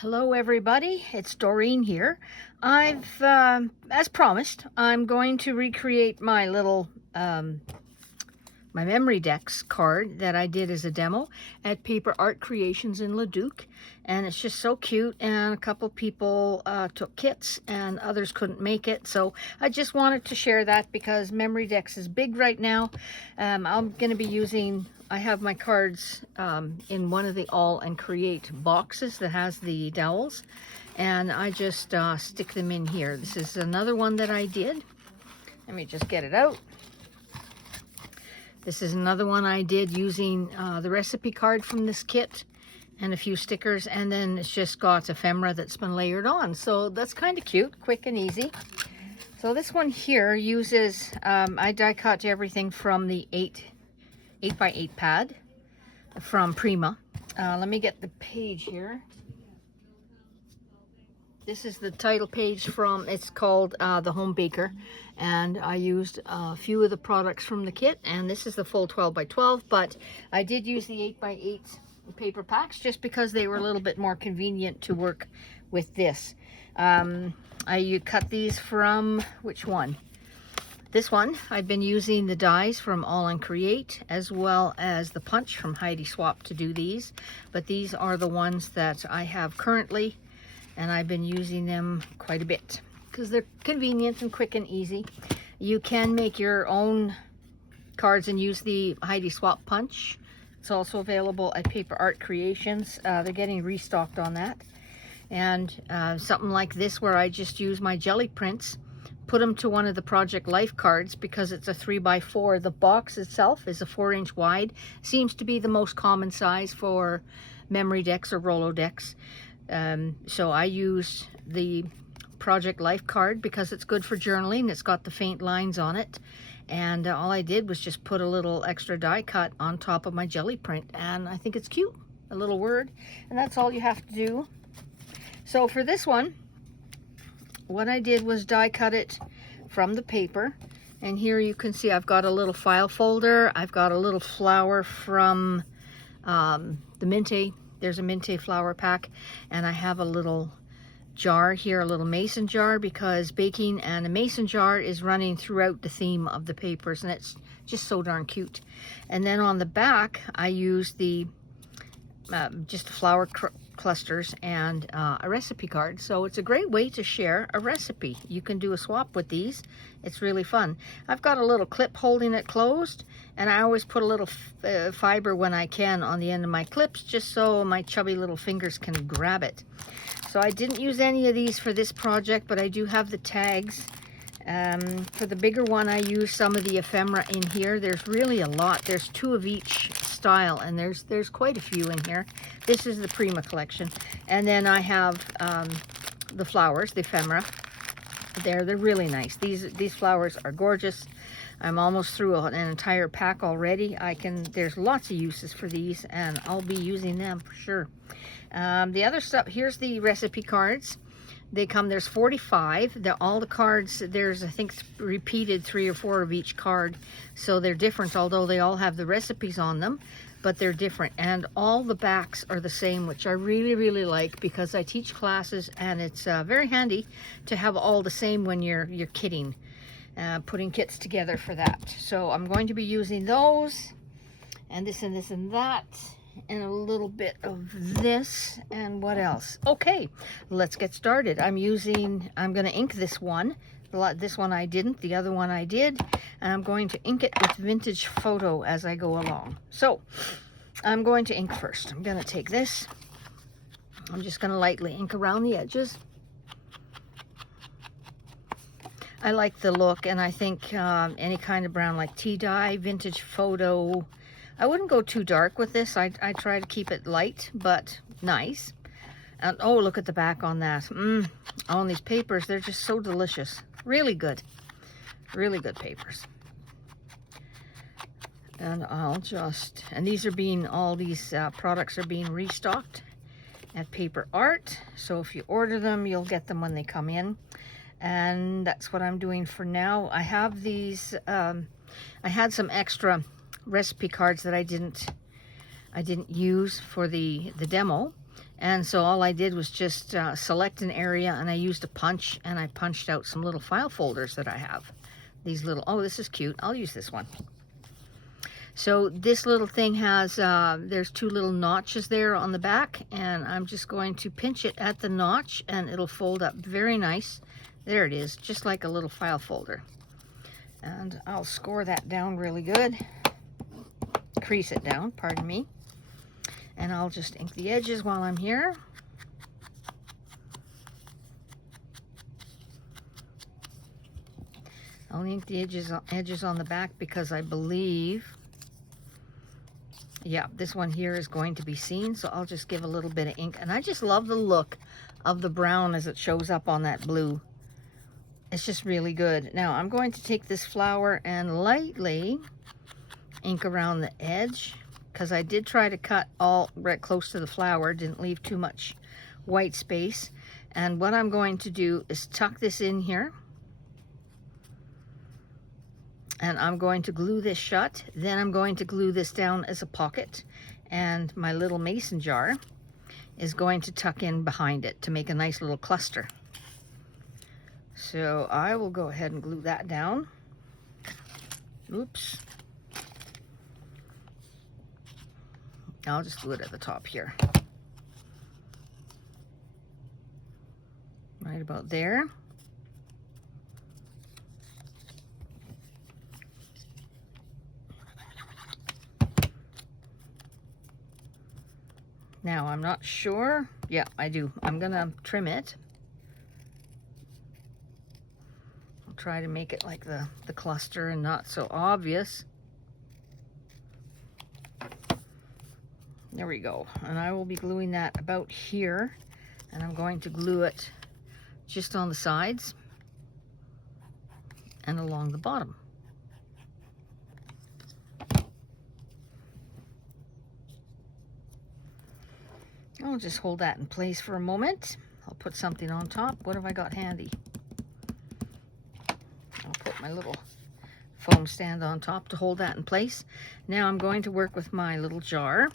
Hello everybody, it's Doreen here. As promised, I'm going to recreate my little, my Memorydex card that I did as a demo at Paper Art Creations in Leduc. And it's just so cute, and a couple people took kits and others couldn't make it. So I just wanted to share that because Memorydex is big right now. I'm going to be using, I have my cards in one of the All and Create boxes that has the dowels, and I just stick them in here. This is another one that I did. Let me just get it out. This is another one I did using the recipe card from this kit and a few stickers, and then it's just got ephemera that's been layered on. So that's kind of cute, quick and easy. So this one here uses, I die cut everything from the 8x8 pad from Prima. Let me get the page here. This is the title page from, it's called The Home Baker, and I used a few of the products from the kit, and this is the full 12x12, but I did use the 8x8 paper packs just because they were a little bit more convenient to work with this. I cut these from, which one? This one. I've been using the dies from All and Create as well as the punch from Heidi Swap to do these, but these are the ones that I have currently, and I've been using them quite a bit because they're convenient and quick and easy. You can make your own cards and use the Heidi Swap punch. It's also available at Paper Art Creations. They're getting restocked on that. And something like this where I just use my jelly prints, put them to one of the Project Life cards because it's a 3x4. The box itself is a 4-inch wide. Seems to be the most common size for Memorydex or Rolodex. So I use the Project Life card because it's good for journaling. It's got the faint lines on it. And all I did was just put a little extra die cut on top of my jelly print. And I think it's cute. A little word. And that's all you have to do. So for this one, what I did was die cut it from the paper. And here you can see I've got a little file folder. I've got a little flower from the Minte. There's a Minte flower pack. And I have a little jar here, a little mason jar, because baking and a mason jar is running throughout the theme of the papers, and it's just so darn cute. And then on the back, I use the just flower clusters and a recipe card. So it's a great way to share a recipe. You can do a swap with these. It's really fun. I've got a little clip holding it closed, and I always put a little fiber when I can on the end of my clips, just so my chubby little fingers can grab it. So I didn't use any of these for this project, but I do have the tags. For the bigger one, I use some of the ephemera in here. There's really a lot. There's 2 of each style, and there's quite a few in here. This is the Prima collection. And then I have the flowers, the ephemera. They're really nice. These flowers are gorgeous. I'm almost through an entire pack already. There's lots of uses for these, and I'll be using them for sure. The other stuff, here's the recipe cards. There's 45. All the cards, there's I think repeated 3 or 4 of each card. So they're different, although they all have the recipes on them, but they're different. And all the backs are the same, which I really, really like because I teach classes, and it's very handy to have all the same when you're kitting, putting kits together for that. So I'm going to be using those, and this and this and that, and a little bit of this, and what else? Okay, let's get started. I'm going to ink this one. This one I didn't, the other one I did, and I'm going to ink it with Vintage Photo as I go along. So I'm going to ink first. I'm going to take this. I'm just going to lightly ink around the edges. I like the look, and I think any kind of brown like tea dye, Vintage Photo. I wouldn't go too dark with this. I try to keep it light, but nice. And oh, look at the back on that. On these papers, they're just so delicious. Really good. Really good papers. And all these products are being restocked at Paper Art. So if you order them, you'll get them when they come in. And that's what I'm doing for now. I have these, I had some extra recipe cards that I didn't use for the demo, And so all I did was just select an area, and I used a punch, and I punched out some little file folders that I have. These little, oh, this is cute. I'll use this one. So this little thing has, there's 2 little notches there on the back, and I'm just going to pinch it at the notch, and it'll fold up very nice. There it is, just like a little file folder. And I'll score that down really good. Crease it down, pardon me. And I'll just ink the edges while I'm here. I'll ink the edges on the back because I believe, yeah, this one here is going to be seen, so I'll just give a little bit of ink. And I just love the look of the brown as it shows up on that blue. It's just really good. Now I'm going to take this flower and lightly ink around the edge, because I did try to cut all right close to the flower, didn't leave too much white space. And what I'm going to do is tuck this in here, and I'm going to glue this shut. Then I'm going to glue this down as a pocket, and my little mason jar is going to tuck in behind it to make a nice little cluster. So I will go ahead and glue that down. Oops. I'll just glue it at the top here. Right about there. Now, I'm not sure. Yeah, I do. I'm gonna trim it. I'll try to make it like the cluster and not so obvious. There we go. And I will be gluing that about here. And I'm going to glue it just on the sides and along the bottom. I'll just hold that in place for a moment. I'll put something on top. What have I got handy? I'll put my little foam stand on top to hold that in place. Now I'm going to work with my little jar.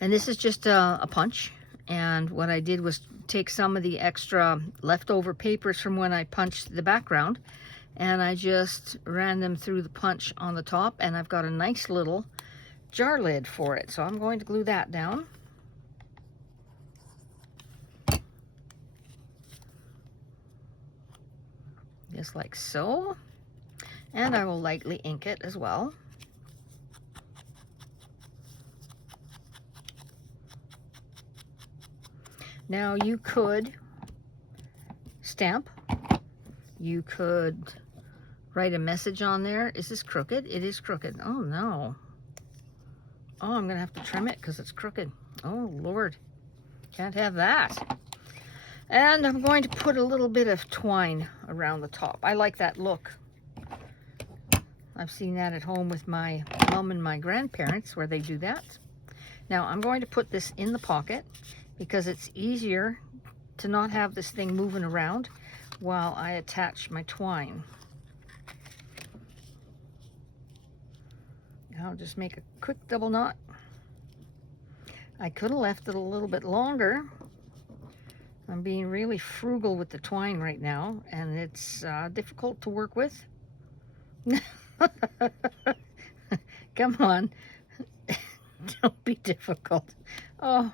And this is just a punch. And what I did was take some of the extra leftover papers from when I punched the background, and I just ran them through the punch on the top, and I've got a nice little jar lid for it. So I'm going to glue that down. Just like so. And I will lightly ink it as well. Now you could stamp, you could write a message on there. Is this crooked? It is crooked. Oh no. Oh, I'm gonna have to trim it because it's crooked. Oh Lord, can't have that. And I'm going to put a little bit of twine around the top. I like that look. I've seen that at home with my mom and my grandparents where they do that. Now I'm going to put this in the pocket, because it's easier to not have this thing moving around while I attach my twine. I'll just make a quick double knot. I could have left it a little bit longer. I'm being really frugal with the twine right now, and it's difficult to work with. Come on. Don't be difficult. Oh.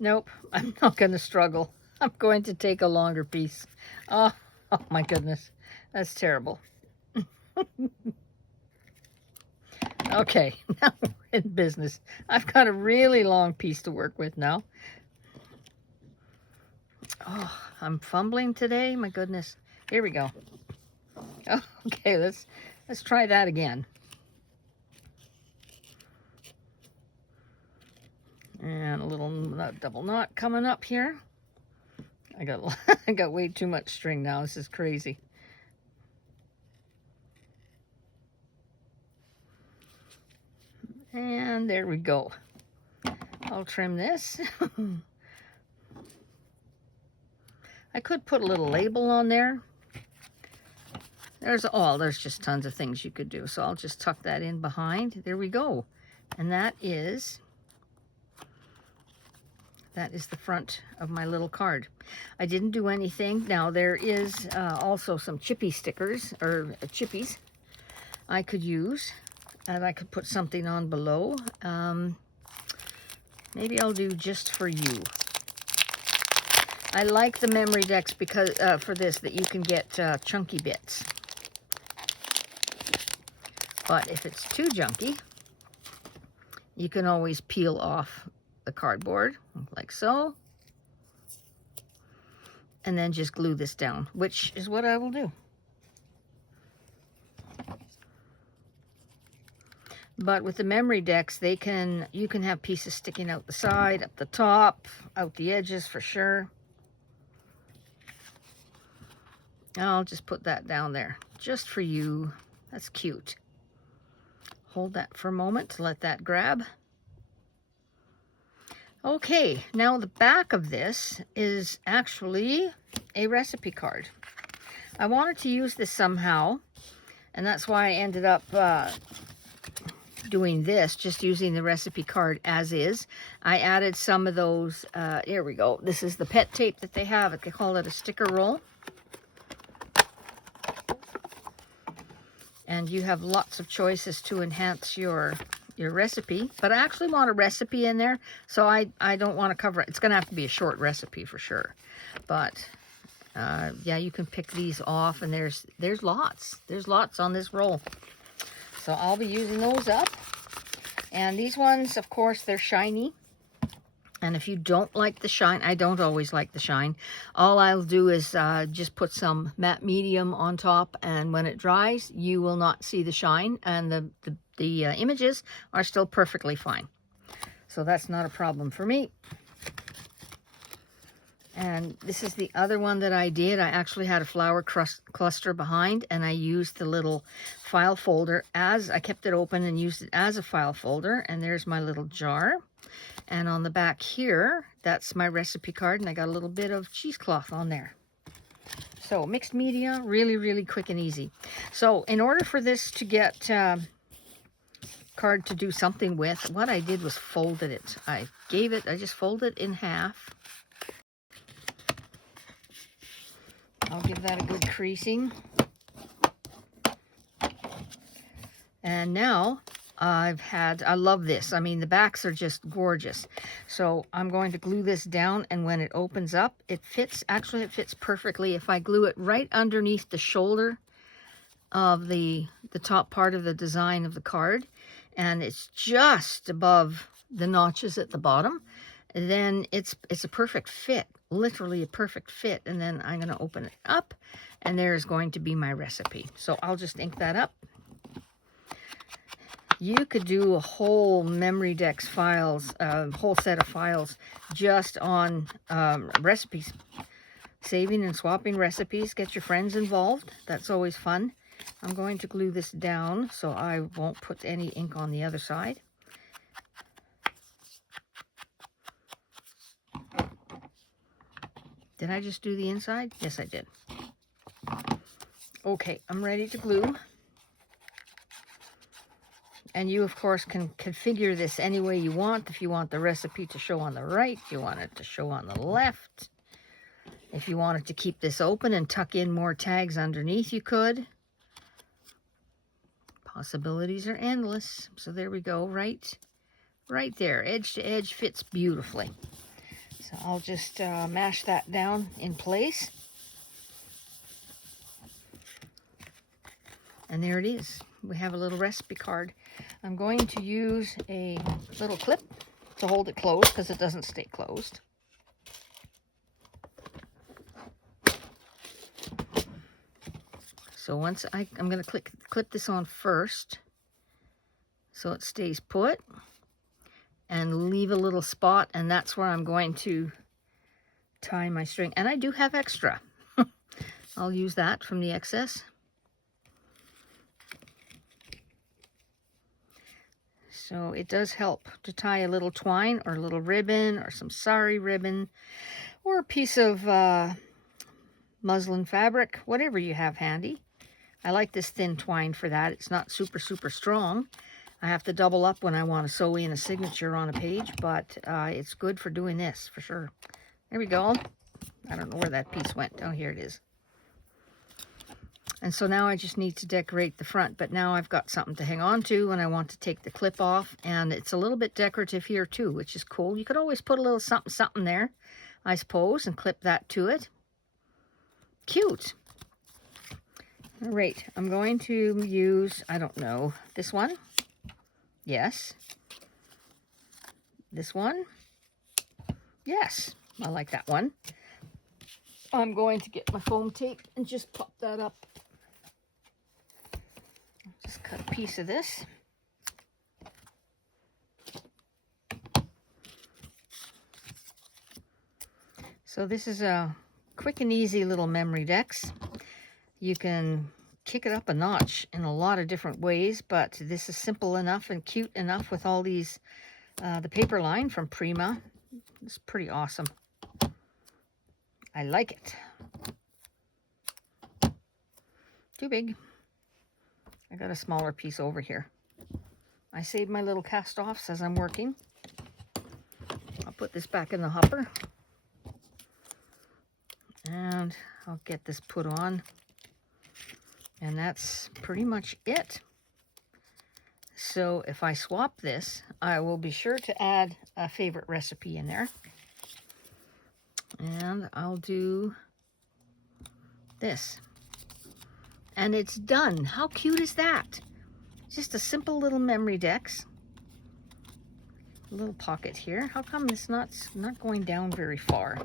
Nope, I'm not going to struggle. I'm going to take a longer piece. Oh my goodness, that's terrible. Okay, now we're in business. I've got a really long piece to work with now. Oh, I'm fumbling today. My goodness. Here we go. Oh, okay, let's try that again. And a little double knot coming up here. I got way too much string now. This is crazy. And there we go. I'll trim this. I could put a little label on there. There's just tons of things you could do. So I'll just tuck that in behind. There we go. And that is That is the front of my little card. I didn't do anything. Now there is also some chippy stickers, or chippies, I could use. And I could put something on below. Maybe I'll do just for you. I like the Memorydex because for this, that you can get chunky bits. But if it's too junky, you can always peel off the cardboard, like so. And then just glue this down, which is what I will do. But with the Memorydex, you can have pieces sticking out the side, up the top, out the edges for sure. I'll just put that down there, just for you. That's cute. Hold that for a moment to let that grab. Okay, now the back of this is actually a recipe card. I wanted to use this somehow, and that's why I ended up doing this, just using the recipe card as is. I added some of those, here we go. This is the pet tape that they have. They call it a sticker roll. And you have lots of choices to enhance your recipe. But I actually want a recipe in there, so I don't want to cover it. It's going to have to be a short recipe for sure. But yeah, you can pick these off, and there's lots. There's lots on this roll. So I'll be using those up. And these ones, of course, they're shiny. And if you don't like the shine, I don't always like the shine. All I'll do is just put some matte medium on top, and when it dries, you will not see the shine, and the images are still perfectly fine. So that's not a problem for me. And this is the other one that I did. I actually had a flower cluster behind, and I used the little file folder I kept it open and used it as a file folder. And there's my little jar. And on the back here, that's my recipe card, and I got a little bit of cheesecloth on there. So mixed media, really, really quick and easy. So in order for this to get card to do something with, what I did was folded it. I just folded it in half. I'll give that a good creasing. And now I love this. I mean, the backs are just gorgeous. So I'm going to glue this down, and when it opens up, it fits perfectly. If I glue it right underneath the shoulder of the top part of the design of the card, and it's just above the notches at the bottom, then it's a perfect fit, literally a perfect fit. And then I'm going to open it up, and there's going to be my recipe. So I'll just ink that up. You could do a whole Memorydex files, whole set of files just on recipes. Saving and swapping recipes. Get your friends involved. That's always fun. I'm going to glue this down so I won't put any ink on the other side. Did I just do the inside? Yes, I did. Okay, I'm ready to glue. And you, of course, can configure this any way you want. If you want the recipe to show on the right, you want it to show on the left. If you wanted to keep this open and tuck in more tags underneath, you could. Possibilities are endless. So there we go, right there. Edge to edge fits beautifully. So I'll just mash that down in place. And there it is. We have a little recipe card. I'm going to use a little clip to hold it closed because it doesn't stay closed. So once I'm going to clip this on first so it stays put, and leave a little spot, and that's where I'm going to tie my string. And I do have extra. I'll use that from the excess. So it does help to tie a little twine or a little ribbon or some sari ribbon or a piece of muslin fabric, whatever you have handy. I like this thin twine for that. It's not super, super strong, I have to double up when I want to sew in a signature on a page, but it's good for doing this for sure. There we go. I don't know where that piece went. Oh, here it is. And so now I just need to decorate the front, but now I've got something to hang on to when I want to take the clip off, and it's a little bit decorative here too, which is cool. You could always put a little something something there, I suppose, and clip that to it. Cute. All right, I'm going to use, I don't know, this one. Yes. This one. Yes, I like that one. I'm going to get my foam tape and just pop that up. Just cut a piece of this. So this is a quick and easy little Memorydex. You can kick it up a notch in a lot of different ways, but this is simple enough and cute enough with all these, the paper line from Prima. It's pretty awesome. I like it. Too big. I got a smaller piece over here. I saved my little cast-offs as I'm working. I'll put this back in the hopper. And I'll get this put on. And that's pretty much it. So if I swap this, I will be sure to add a favorite recipe in there. And I'll do this. And it's done. How cute is that? Just a simple little Memorydex. A little pocket here. How come it's not going down very far?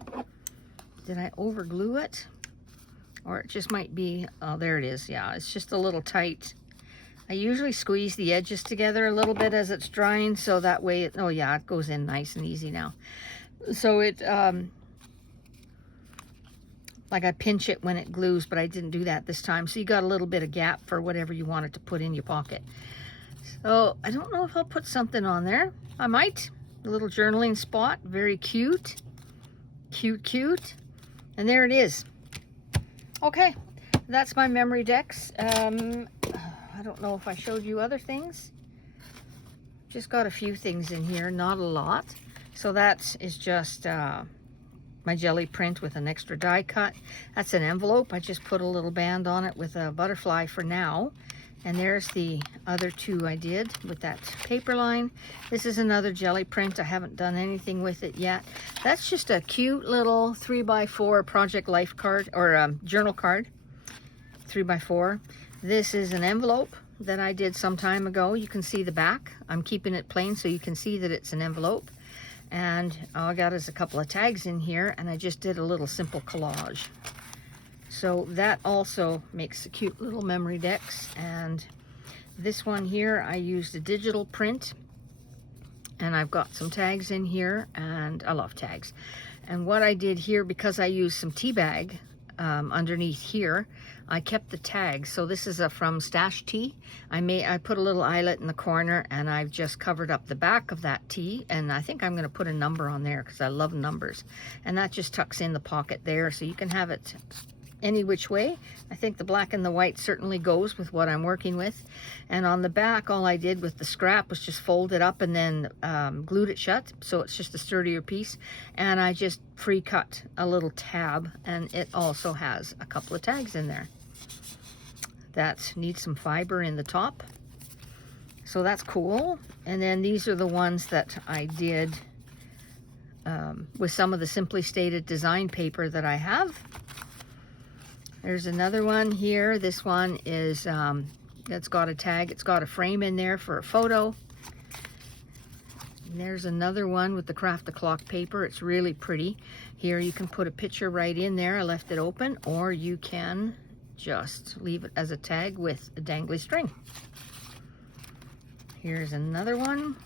Did I over glue it? Or it just might be, oh, there it is. Yeah, it's just a little tight. I usually squeeze the edges together a little bit as it's drying, so that way, oh yeah, it goes in nice and easy now. So it, like I pinch it when it glues, but I didn't do that this time. So you got a little bit of gap for whatever you wanted to put in your pocket. So I don't know if I'll put something on there. I might. A little journaling spot, very cute. Cute, cute. And there it is. Okay, that's my Memorydex. I don't know if I showed you other things. Just got a few things in here, not a lot. So that is just my jelly print with an extra die cut. That's an envelope. I just put a little band on it with a butterfly for now. And there's the other two I did with that paper line. This is another jelly print. I haven't done anything with it yet. That's just a cute little 3x4 Project Life card, or journal card, 3x4. This is an envelope that I did some time ago. You can see the back. I'm keeping it plain so you can see that it's an envelope. And all I got is a couple of tags in here, and I just did a little simple collage. So that also makes a cute little Memorydex. And this one here, I used a digital print, and I've got some tags in here, and I love tags. And what I did here, because I used some tea bag underneath here, I kept the tags. So this is from Stash Tea. I put a little eyelet in the corner, and I've just covered up the back of that tea, and I think I'm going to put a number on there because I love numbers. And that just tucks in the pocket there, so you can have it any which way. I think the black and the white certainly goes with what I'm working with. And on the back, all I did with the scrap was just fold it up and then glued it shut, so it's just a sturdier piece. And I just pre-cut a little tab, and it also has a couple of tags in there that need some fiber in the top. So that's cool. And then these are the ones that I did with some of the Simply Stated design paper that I have. There's another one here. This one is, it's got a tag. It's got a frame in there for a photo. And there's another one with the Craft the Clock paper. It's really pretty. Here you can put a picture right in there. I left it open, or you can just leave it as a tag with a dangly string. Here's another one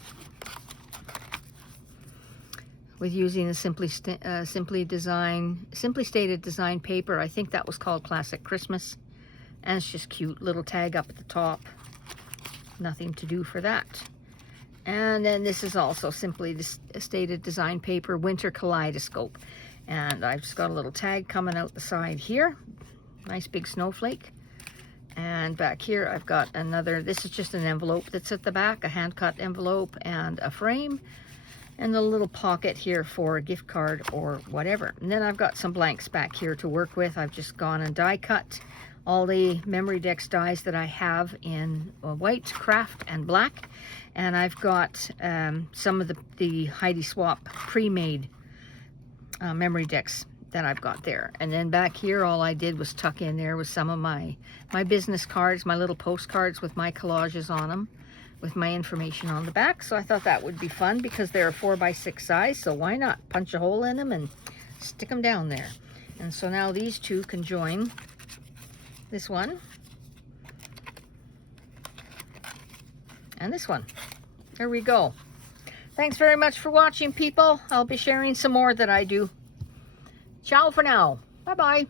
with using a Simply Stated design paper. I think that was called Classic Christmas. And it's just cute. Little tag up at the top. Nothing to do for that. And then this is also Simply Stated design paper, Winter Kaleidoscope. And I've just got a little tag coming out the side here. Nice big snowflake. And back here I've got another, this is just an envelope that's at the back, a hand cut envelope and a frame, and a little pocket here for a gift card or whatever. And then I've got some blanks back here to work with. I've just gone and die cut all the Memorydex dies that I have in white, craft, and black. And I've got some of the Heidi Swap pre-made Memorydex that I've got there. And then back here, all I did was tuck in there with some of my business cards, my little postcards with my collages on them, with my information on the back. So I thought that would be fun because they're a 4x6 size, so why not punch a hole in them and stick them down there. And so now these two can join this one and this one. There we go. Thanks very much for watching, people. I'll be sharing some more that I do. Ciao for now. Bye-bye.